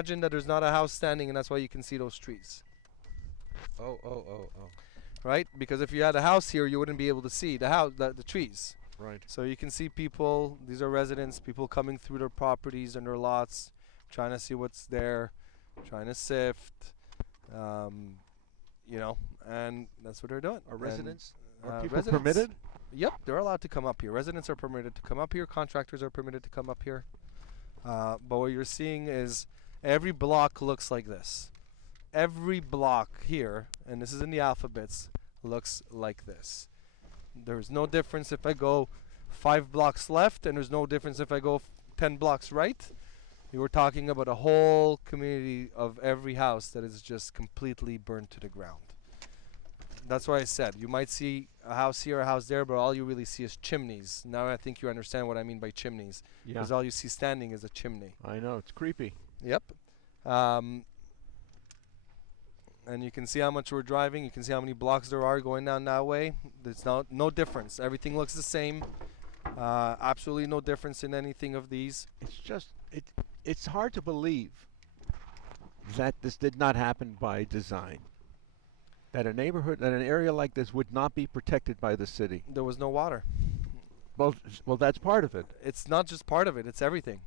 Imagine that there's not a house standing, and that's why you can see those trees, Oh. right? Because if you had a house here, you wouldn't be able to see the house, the trees. Right. So you can see people. These are residents, people coming through their properties and their lots, trying to see what's there, trying to sift, um, and that's what they're doing. Are And, residents? Are people residents, permitted? Yep, they're allowed to come up here. Residents are permitted to come up here. Contractors are permitted to come up here. But what you're seeing is every block looks like this. Every block here, and this is in the alphabets, looks like this. There's no difference if I go 5 blocks left, and there's no difference if I go 10 blocks right. You were talking about a whole community of every house that is just completely burned to the ground. That's why I said you might see a house here, a house there, but all you really see is chimneys. Now I think you understand what I mean by chimneys. Yeah. Because all you see standing is a chimney. I know, it's creepy. Yep. And you can see how much we're driving. You can see how many blocks there are going down that way. There's no difference. Everything looks the same. Absolutely no difference in anything of these. It's just it's hard to believe that this did not happen by design. That a neighborhood, that an area like this would not be protected by the city. There was no water. Well, that's part of it. It's not just part of it. It's everything.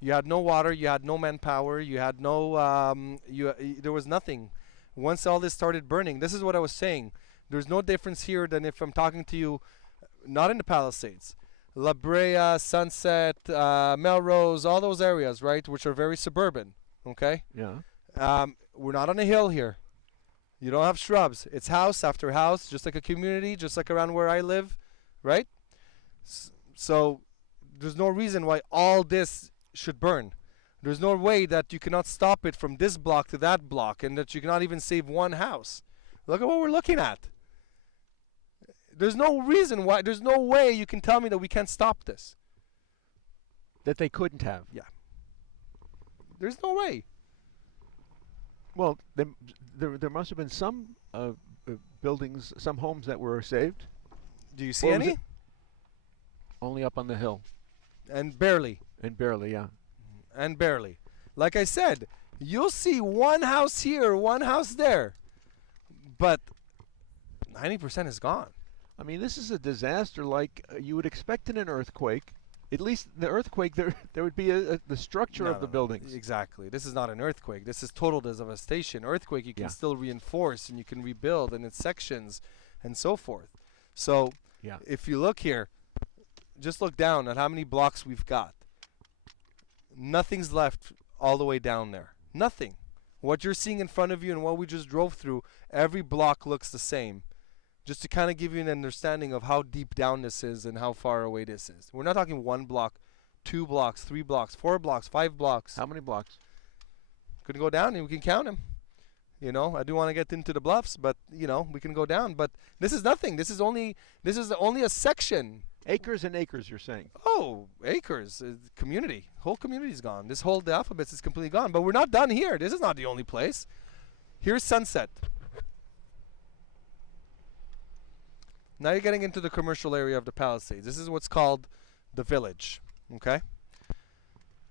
You had no water. You had no manpower. You had no. There was nothing. Once all this started burning, this is what I was saying. There's no difference here than if I'm talking to you, not in the Palisades, La Brea, Sunset, Melrose, all those areas, right, which are very suburban. Okay. Yeah. We're not on a hill here. You don't have shrubs. It's house after house, just like a community, just like around where I live, right? So there's no reason why all this should burn. There's no way that you cannot stop it from this block to that block and that you cannot even save one house. Look at what we're looking at. There's no reason why, there's no way you can tell me that we can't stop this. That they couldn't have. Yeah. There's no way. Well, there must have been some buildings, some homes that were saved. Do you see What was any? it? Only up on the hill. And barely. And barely, yeah. And barely. Like I said, you'll see one house here, one house there, but 90% is gone. I mean, this is a disaster like you would expect in an earthquake. At least the earthquake, there would be the structure of the buildings. Exactly. This is not an earthquake. This is total devastation. Earthquake, you can still reinforce and you can rebuild and in sections and so forth. So if you look here, just look down at how many blocks we've got. Nothing's left all the way down there. Nothing. What you're seeing in front of you and what we just drove through, every block looks the same. Just to kind of give you an understanding of how deep down this is and how far away this is. We're not talking 1 block, 2 blocks, 3 blocks, 4 blocks, 5 blocks. How many blocks? Could go down and we can count them. You know, I do want to get into the bluffs, but you know, we can go down. But this is nothing. This is only a section. Acres and acres, you're saying? Oh, acres. Community. Whole community's gone. This whole the alphabet is completely gone. But we're not done here. This is not the only place. Here's Sunset. Now you're getting into the commercial area of the Palisades. This is what's called the village. Okay?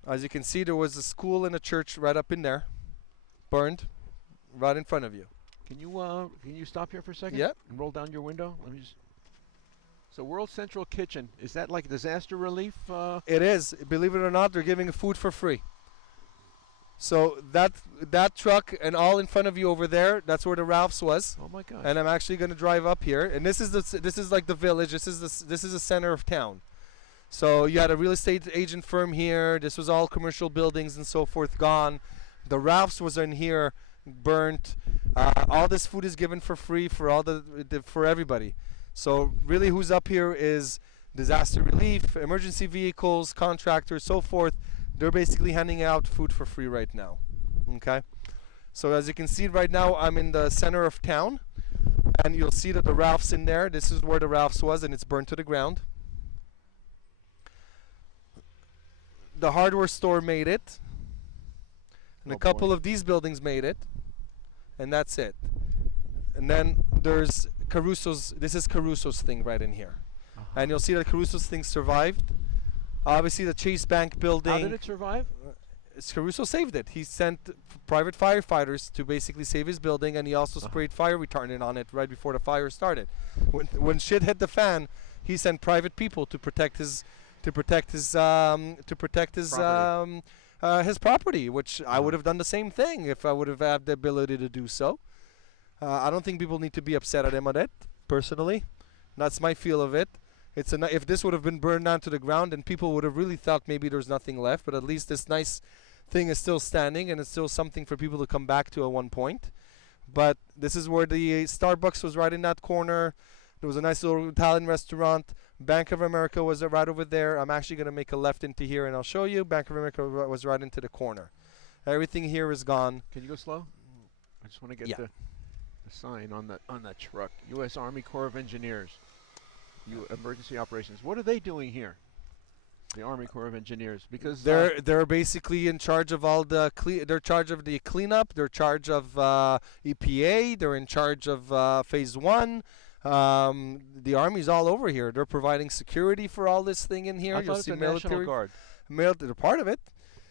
As you can see, there was a school and a church right up in there. Burned. Right in front of you. Can you stop here for a second? Yep. And roll down your window? Let me just. So World Central Kitchen, is that like disaster relief? It is. Believe it or not, they're giving food for free. So that truck and all in front of you over there, that's where the Ralph's was. Oh my God! And I'm actually going to drive up here. And this is like the village. This is the center of town. So you had a real estate agent firm here. This was all commercial buildings and so forth gone. The Ralph's was in here, burnt. All this food is given for free for for everybody. So really, who's up here is disaster relief, emergency vehicles, contractors, so forth. They're basically handing out food for free right now. Okay? So as you can see right now, I'm in the center of town. And you'll see that the Ralph's in there. This is where the Ralph's was, and it's burned to the ground. The hardware store made it. And a couple of these buildings made it. And that's it. And then there's Caruso's. This is Caruso's thing right in here. And you'll see that Caruso's thing survived. Obviously, the Chase Bank building. How did it survive? Caruso saved it. He sent private firefighters to basically save his building, and he also sprayed fire retardant on it right before the fire started. When shit hit the fan, he sent private people to protect his Property. his property, which I would have done the same thing if I would have had the ability to do so. I don't think people need to be upset at him on it, personally. That's my feel of it. If this would have been burned down to the ground, then people would have really thought maybe there's nothing left. But at least this nice thing is still standing, and it's still something for people to come back to at one point. But this is where the Starbucks was, right in that corner. There was a nice little Italian restaurant. Bank of America was right over there. I'm actually going to make a left into here, and I'll show you. Bank of America was right into the corner. Everything here is gone. Can you go slow? I just want to get Yeah. the sign on that truck. U.S. Army Corps of Engineers. Emergency Operations. What are they doing here? The Army Corps of Engineers, because They're basically in charge of all the they're in charge of the cleanup. They're in charge of EPA. They're in charge of Phase 1. The Army's all over here. They're providing security for all this thing in here. I You'll thought see it's the National military. Guard. They're part of it.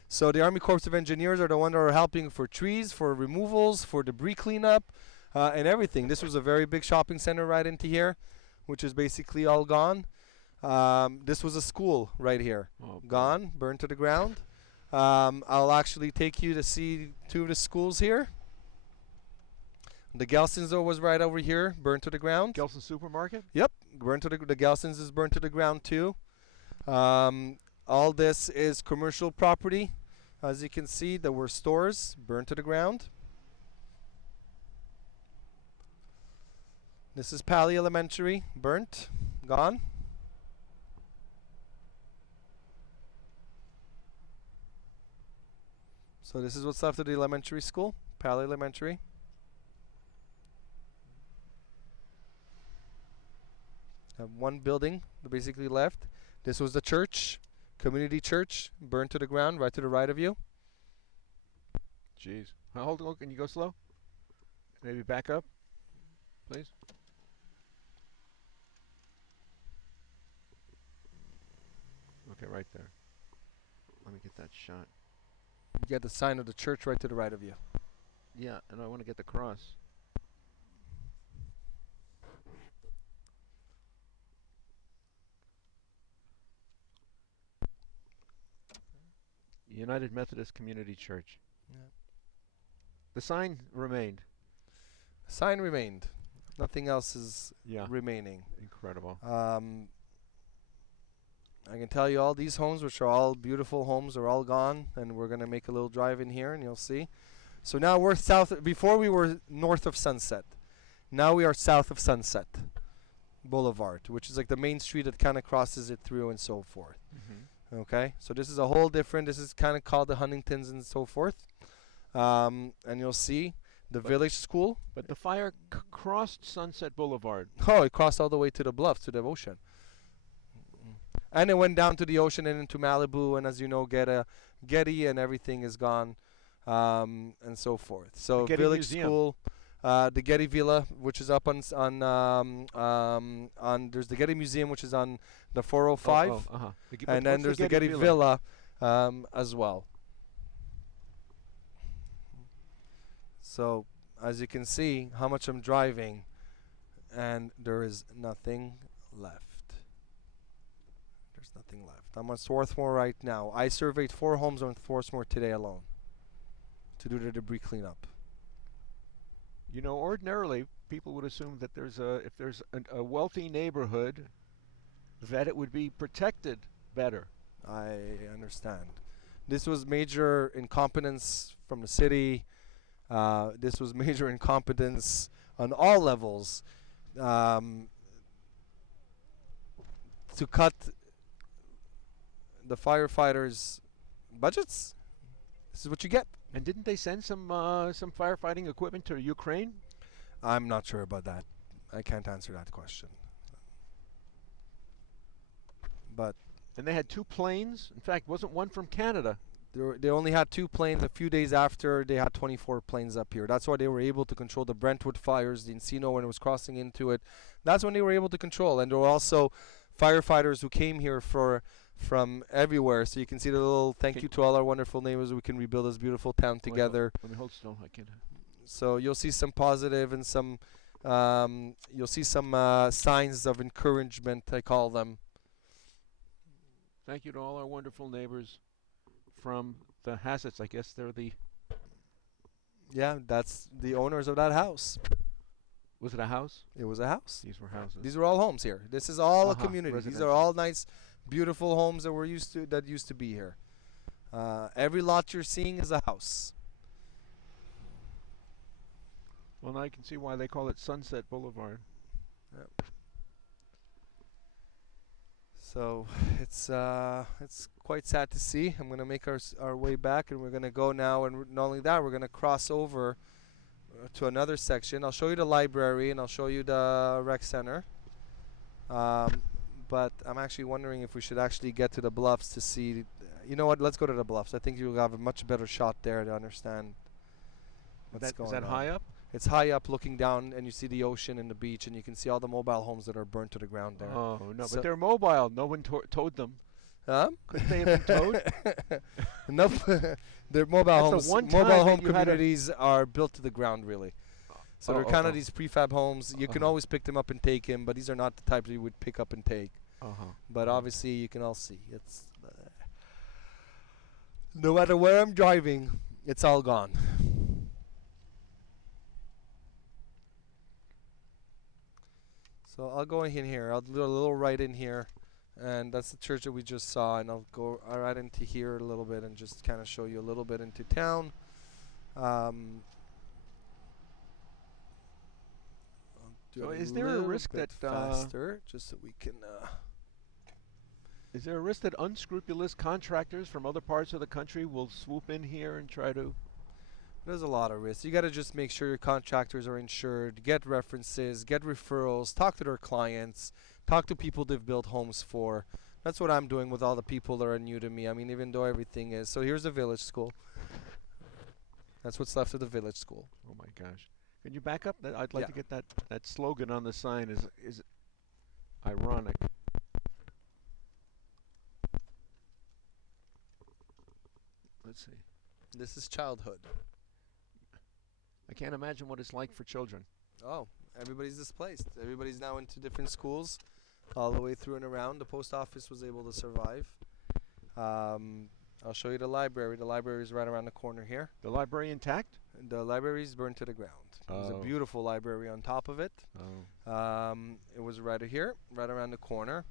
So the Army Corps of Engineers are the one that are helping for trees, for removals, for debris cleanup, and everything. This was a very big shopping center right into here, which is basically all gone. This was a school right here. Oh, boy. Gone, burned to the ground. I'll actually take you to see two of the schools here. The Gelson's though was right over here, burned to the ground. Gelson Supermarket. Yep, burned to the Gelson's is burned to the ground too. All this is commercial property. As you can see, there were stores burned to the ground. This is Pali Elementary, burnt, gone. So this is what's left of the elementary school, Pali Elementary. Have one building basically left. This was the church, community church, burned to the ground, right to the right of you. Jeez. Hold on. Can you go slow? Maybe back up, please. Okay, right there. Let me get that shot. You get the sign of the church right to the right of you. Yeah, and I want to get the cross. United Methodist Community Church. Yeah. The sign remained. The sign remained. Nothing else is Yeah. remaining. Incredible. I can tell you all these homes, which are all beautiful homes, are all gone, and we're going to make a little drive in here, and you'll see. So now we're south. Before we were north of Sunset. Now we are south of Sunset Boulevard, which is like the main street that kind of crosses it through and so forth. Mm-hmm. Okay, so this is a whole different. This is kind of called the Huntingtons and so forth. And you'll see the village school. But the fire crossed Sunset Boulevard. Oh, it crossed all the way to the bluffs, to the ocean. And it went down to the ocean and into Malibu, and as you know, Getty and everything is gone, and so forth. So Getty village Museum. School, the Getty Villa, which is up on there's the Getty Museum, which is on the 405, uh-huh. and then there's the Getty Villa, as well. So as you can see, how much I'm driving, and there is nothing left. There's nothing left. I'm on Swarthmore right now. I surveyed 4 homes on Swarthmore today alone to do the debris cleanup. You know, ordinarily people would assume that if there's a wealthy neighborhood, that it would be protected better. I understand. This was major incompetence from the city. This was major incompetence on all levels to cut the firefighters' budgets. This is what you get. And didn't they send some firefighting equipment to Ukraine? I'm not sure about that. I can't answer that question. But And they had 2 planes. In fact, wasn't one from Canada? they only had 2 planes. A few days after, they had 24 planes up here. That's why they were able to control the Brentwood fires, the Encino when it was crossing into it. That's when they were able to control. And there were also firefighters who came here for from everywhere. So you can see the little thank Can- you to all our wonderful neighbors. We can rebuild this beautiful town together. Let me hold still. I can't. So you'll see some positive and some, you'll see some signs of encouragement, I call them. Thank you to all our wonderful neighbors from the Hassets. I guess they're the. Yeah, that's the owners of that house. Was it a house? It was a house. These were houses. These are all homes here. This is all a Uh-huh, community. These are residential. all nice, beautiful homes that used to be here. Every lot you're seeing is a house. Well, now you can see why they call it Sunset Boulevard. So it's quite sad to see. I'm gonna make our way back, and we're gonna go now. And not only that, we're gonna cross over to another section. I'll show you the library, and I'll show you the rec center. But I'm actually wondering if we should actually get to the bluffs to see. You know what? Let's go to the bluffs. I think you'll have a much better shot there to understand what's going Is that on. high up? It's high up, looking down, and you see the ocean and the beach, and you can see all the mobile homes that are burnt to the ground there. Oh no, So- but they're mobile. No one towed them. Huh? Couldn't they have been towed? Nope. They're mobile That's the homes. one time Mobile that home you had a- communities are built to the ground, really. So they're kind of these prefab homes. You can Uh-huh. always pick them up and take them, but these are not the types you would pick up and take. Uh-huh. But obviously, you can all see it's. No matter where I'm driving, it's all gone. So I'll go in here. I'll do a little right in here, and that's the church that we just saw. And I'll go right into here a little bit and just kind of show you a little bit into town. I'll do So it is there a little risk bit that, faster, just so we can? Is there a risk that unscrupulous contractors from other parts of the country will swoop in here and try to? There's a lot of risks. You got to just make sure your contractors are insured, get references, get referrals, talk to their clients, talk to people they've built homes for. That's what I'm doing with all the people that are new to me. I mean, even though everything is. So here's the village school. That's what's left of the village school. Oh my gosh! Can you back up? I'd like Yeah. to get that slogan on the sign. Is ironic. Let's see. This is childhood. I can't imagine what it's like for children. Oh, everybody's displaced. Everybody's now into different schools, all the way through and around. The post office was able to survive. I'll show you the library. The library is right around the corner here. The library intact? The library is burned to the ground. There's a Oh. beautiful library on top of it. Oh. It was right here, right around the corner.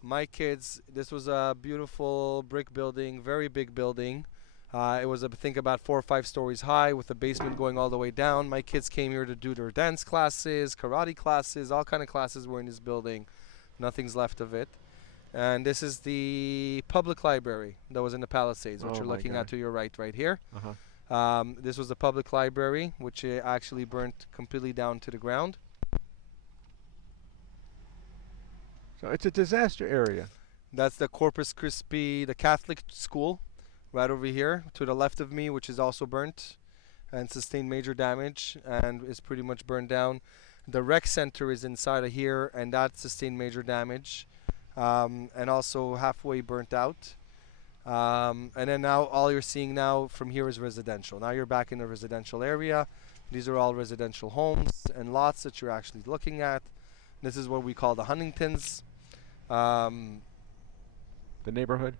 My kids, this was a beautiful brick building, very big building. It was, I think, about 4 or 5 stories high with a basement going all the way down. My kids came here to do their dance classes, karate classes, all kind of classes were in this building. Nothing's left of it. And this is the public library that was in the Palisades, which Oh you're my looking at God. to your right here. Uh-huh. This was the public library, which actually burnt completely down to the ground. So it's a disaster area. That's the Corpus Christi, the Catholic school, right over here to the left of me, which is also burnt and sustained major damage and is pretty much burned down. The rec center is inside of here, and that sustained major damage and also halfway burnt out. And then now all you're seeing now from here is residential. Now you're back in the residential area. These are all residential homes and lots that you're actually looking at. This is what we call the Huntingtons. The neighborhood?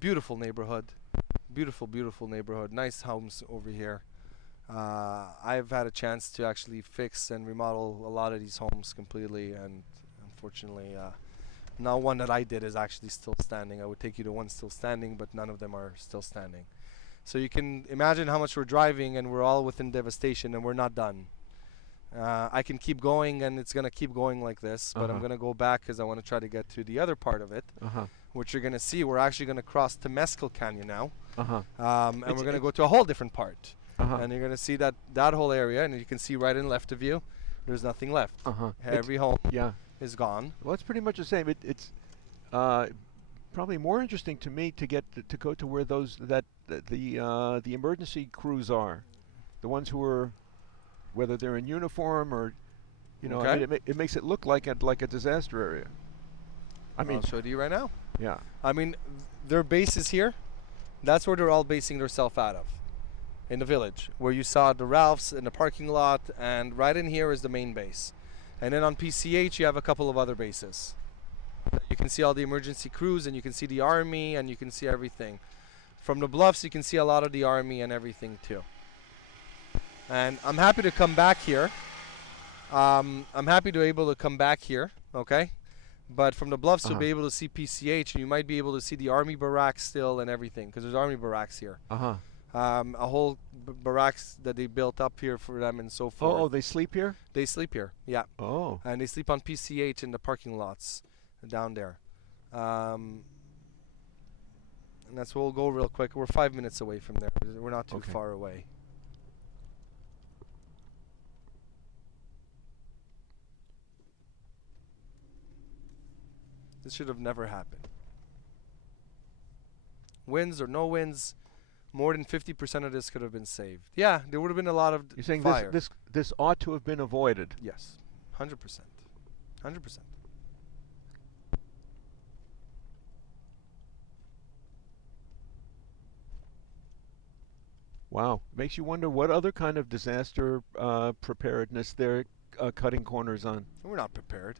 Beautiful neighborhood. Beautiful neighborhood. Nice homes over here. I've had a chance to actually fix and remodel a lot of these homes completely, and unfortunately, not one that I did is actually still standing. I would take you to one still standing, but none of them are still standing. So you can imagine how much we're driving, and we're all within devastation, and we're not done. I can keep going, and it's going to keep going like this, but I'm Uh-huh. going to go back because I want to try to get to the other part of it, Uh-huh. which you're going to see. We're actually going to cross Temescal Canyon now, Uh-huh. and It's- we're going to it's- go to a whole different part. Uh-huh. And you're going to see that whole area, and you can see right and left of you, there's nothing left. Uh-huh. Every home Yeah. is gone. Well, it's pretty much the same. It's probably more interesting to me to get to go to where the emergency crews are, the ones who are, whether they're in uniform or, I Okay. mean, it makes it look like a disaster area. I mean, I'll show it to you right now. Yeah. I mean, their base is here. That's where they're all basing themselves out of, in the village, where you saw the Ralphs in the parking lot, and right in here is the main base. And then on PCH, you have a couple of other bases. You can see all the emergency crews, and you can see the army, and you can see everything. From the bluffs, you can see a lot of the army and everything too. And I'm happy to come back here. I'm happy to be able to come back here, okay? But from the bluffs, you'll be able to see PCH, and you might be able to see the army barracks still and everything, because there's army barracks here. A whole barracks that they built up here for them and so forth. Oh, they sleep here? They sleep here, yeah. Oh. And they sleep on PCH in the parking lots down there. And that's where we'll go real quick. We're 5 minutes away from there. We're not too far away. This should have never happened. Winds or no winds, more than 50% of this could have been saved. Yeah, there would have been a lot of You're saying fire. this ought to have been avoided? Yes, 100%. 100%. Wow. Makes you wonder what other kind of disaster preparedness they're cutting corners on. We're not prepared.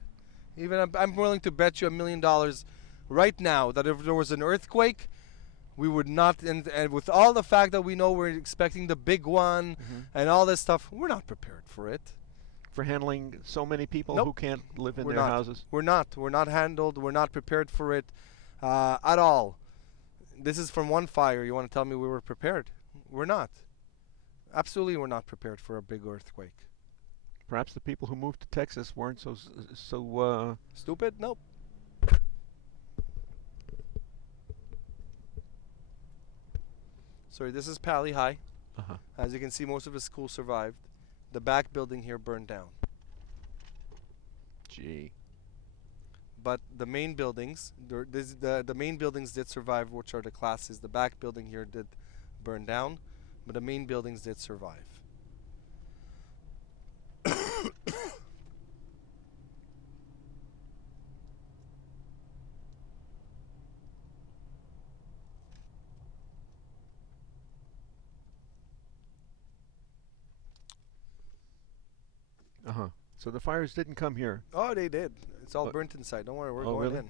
Even I'm willing to bet you $1 million right now that if there was an earthquake, we would not, and with all the fact that we know we're expecting the big one and all this stuff, we're not prepared for it. For handling so many people who can't live in their houses? We're not. We're not handled. We're not prepared for it at all. This is from one fire. You want to tell me we were prepared? We're not. Absolutely, we're not prepared for a big earthquake. Perhaps the people who moved to Texas weren't so stupid? Nope. Sorry, this is Pali High. As you can see, most of the school survived. The back building here burned down. Gee. But the main buildings, the main buildings did survive, which are the classes. The back building here did burn down, but the main buildings did survive. So the fires didn't come here? Oh, they did. It's all burnt inside. Don't worry, we're going in.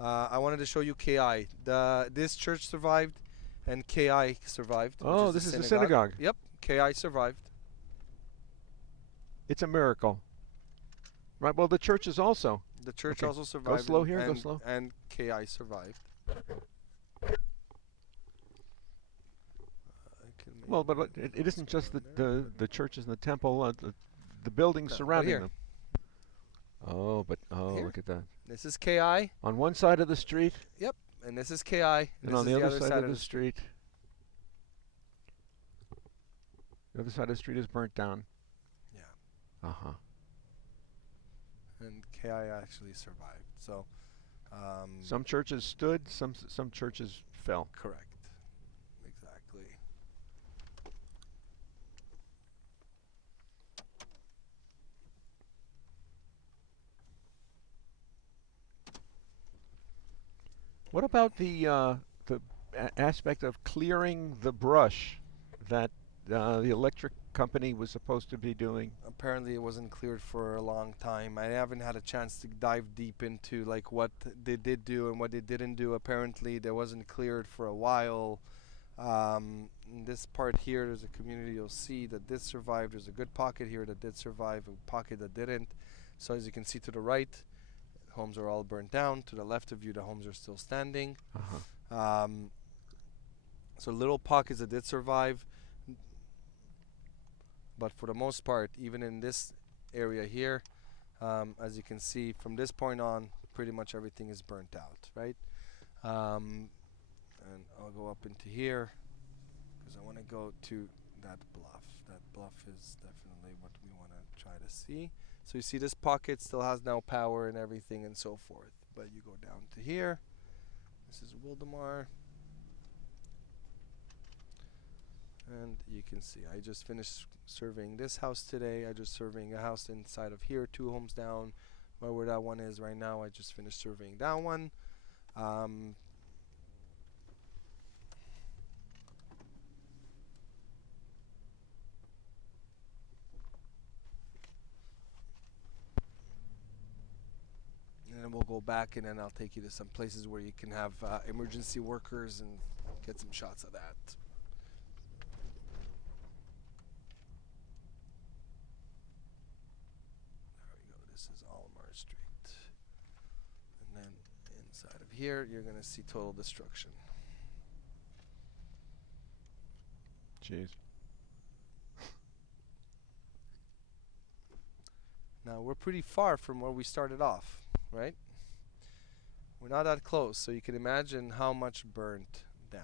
I wanted to show you KI. This church survived, and KI survived. Oh, this is the synagogue. Yep, KI survived. It's a miracle. Right, well, the church is also. The church also survived. Go slow here, go slow. And KI survived. Well, but it isn't just the churches and the temple, the buildings surrounding them. Oh, but look at that. This is KI. On one side of the street. Yep, and this is KI. And on the other side of the street. The other side of the street is burnt down. Yeah. And KI actually survived. So. Some churches stood. Some churches fell. Correct. Exactly. What about the aspect of clearing the brush that the electric company was supposed to be doing? Apparently it wasn't cleared for a long time. I haven't had a chance to dive deep into like what they did do and what they didn't do. Apparently there wasn't cleared for a while. This part here, there's a community you'll see that did survive. There's a good pocket here that did survive, a pocket that didn't. So as you can see to the right, homes are all burnt down. To the left of you, the homes are still standing. So little pockets that did survive. But for the most part, even in this area here, as you can see, from this point on, pretty much everything is burnt out, right? And I'll go up into here because I want to go to that bluff. That bluff is definitely what we want to try to see. So you see this pocket still has now power and everything and so forth. But you go down to here. This is Wildemar. And you can see I just finished surveying this house today. I just surveying a house inside of here, 2 homes down. Where that one is right now, I just finished surveying that one. Um, and then we'll go back, and then I'll take you to some places where you can have emergency workers and get some shots of that. There we go. This is Almar Street. And then inside of here, you're going to see total destruction. Jeez. Now, we're pretty far from where we started off, right? We're not that close, so you can imagine how much burnt down.